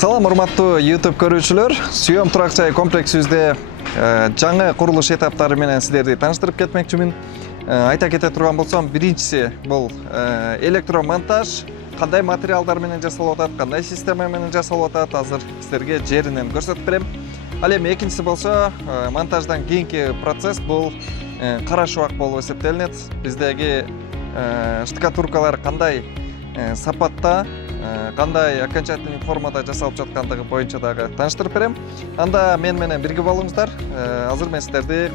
Салам, урматтуу YouTube көрүүчүлөр. Сүйөм турак жай комплексибизде жаңы курулуш этаптары менен силерди тааныштырып кетмекчимин. Айта кете турган болсом, биринчиси бул электромонтаж, кандай материалдар менен жасалып атат, кандай система менен жасалып атат, азыр силерге жеринен көрсөтүп берем. Ал эми экинчиси болсо, монтаждан кийинки процесс бул карашыбак болуп эсептелинет. Биздеги штукатуркалар кандай сапатта, кандай окончательный формада жасалып жаткандыгы боюнча дагы тааныштырып берем. Анда мен менен бирге болуңуздар. Азыр мен силерди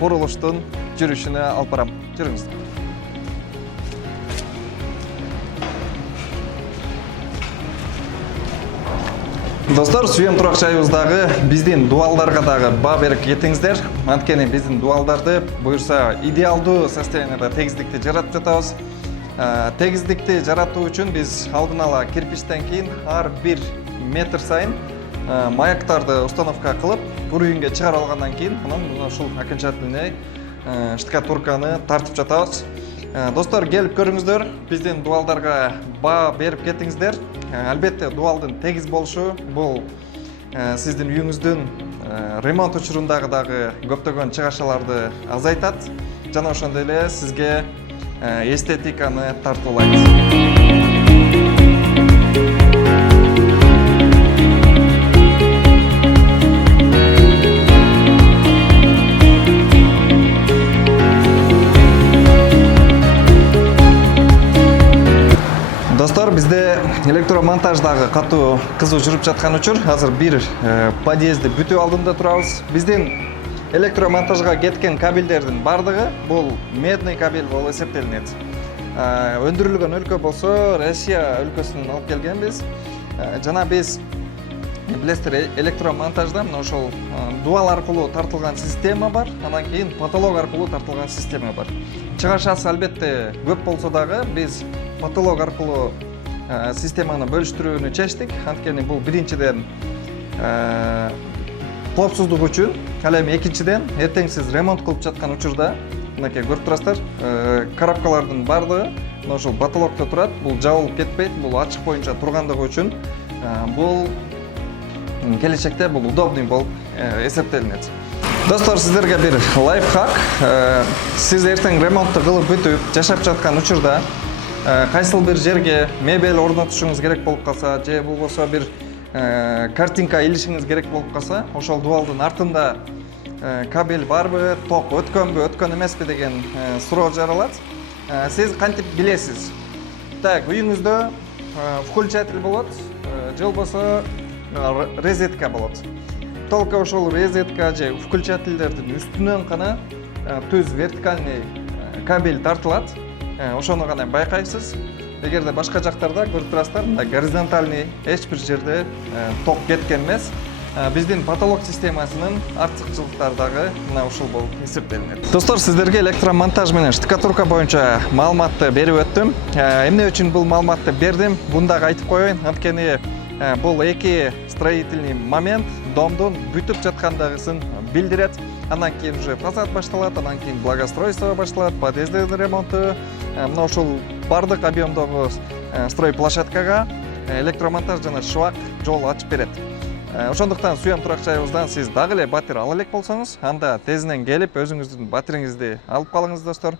курулуштун жүрүшүнө алып барам. Жүрүңүздөр. Достор, сүйөм турак жайыбыздагы биздин дуалдарга дагы баа берип кетиңиздер. Анткени биздин дуалдарды буюрса идеалдуу состоянияда тегиздикти жаратып жатабыз. Тегиздикти жаратуу үчүн биз алдын ала кирпичтен кийин ар бир метр сайын маяктарды установка кылып, уровеньге чыгарып алгандан кийин анан ушул окончательный штукатурканы тартып жатабыз. Достор, келип көрүңүздөр, биздин дуалдарга баа берип кетиңиздер. Албетте, дуалдын тегиз болушу бул сиздин үйүңүздүн ремонт учурундагы дагы көптөгөн чыгашаларды азайтат жана ошондой эле сизге эстетиканы тартуулайт. Достор, бизде электромонтаждагы катуу кызуу жүрүп жаткан учур. Азыр бир подъездди бүтүп алдында турабыз. Биздин электромонтажга кеткен кабелдердин бардыгы бул медный кабель болуп эсептелинет. Өндүрүлгөн өлкө болсо Россия өлкөсүнөн алып келгенбиз. Жана биз билесиздер, электромонтажда мына ошол дуал аркылуу тартылган система бар, андан кийин потолок аркылуу тартылган система бар. Чыгашасы албетте көп болсо дагы биз потолок аркылуу системаны бөлүштүрүүнү чечтик. Анткени бул биринчиден коопсуздук үчүн, ал эми экинчиден эртең сиз ремонт кылып жаткан учурда, мынакей көрүп турасыздар, коробкалардын бардыгы мына ушул потолокто турат. Бул жабылып кетпейт, бул ачык боюнча тургандыгы үчүн бул келечекте бул удобный болуп эсептелинет. Достор, сиздерге бир лайфхак. Сиз эртең ремонтту кылып бүтүп жашап жаткан учурда кайсыл бир жерге мебель орнотушуңуз керек болуп калса, же болбосо бир картинка илишиңиз керек болуп калса, ошол дуалдын артында кабель барбы, ток өткөнбү, өткөн эмеспи деген суроо жаралат. Сиз кантип билесиз? Так, үйүңүздө включатель болот, же болбосо розетка болот. Только ошол розетка же включательдердин үстүнөн гана түз вертикальный кабель тартылат. Ошону гана байкайсыз. Эгерде башка жактарда көрүп турасыздар, мында горизонтальный эч бир жерде ток кеткен эмес. Биздин потолок системасынын артыкчылыктары дагы мына ушул болуп эсептелинет. Достор, сиздерге электромонтаж менен штукатурка боюнча маалыматты берип өттүм. Эмне үчүн бул маалыматты бердим? Буну дагы айтып коеюн. Анткени бул эки строительный момент домдун бүтүп жаткандыгын билдирет. Андан кийин уже фасад башталат, андан кийин благоустройство башталат, подъезддин ремонту. Мына ушул бардык объемдогу строй площадкага электромонтаж жана шыбак жол ачып берет. Ошондуктан сүйөм турак жайыбыздан сиз дагы эле батир ала элек болсоңуз, анда тезинен келип өзүңүздүн батириңизди алып калыңыз, достор.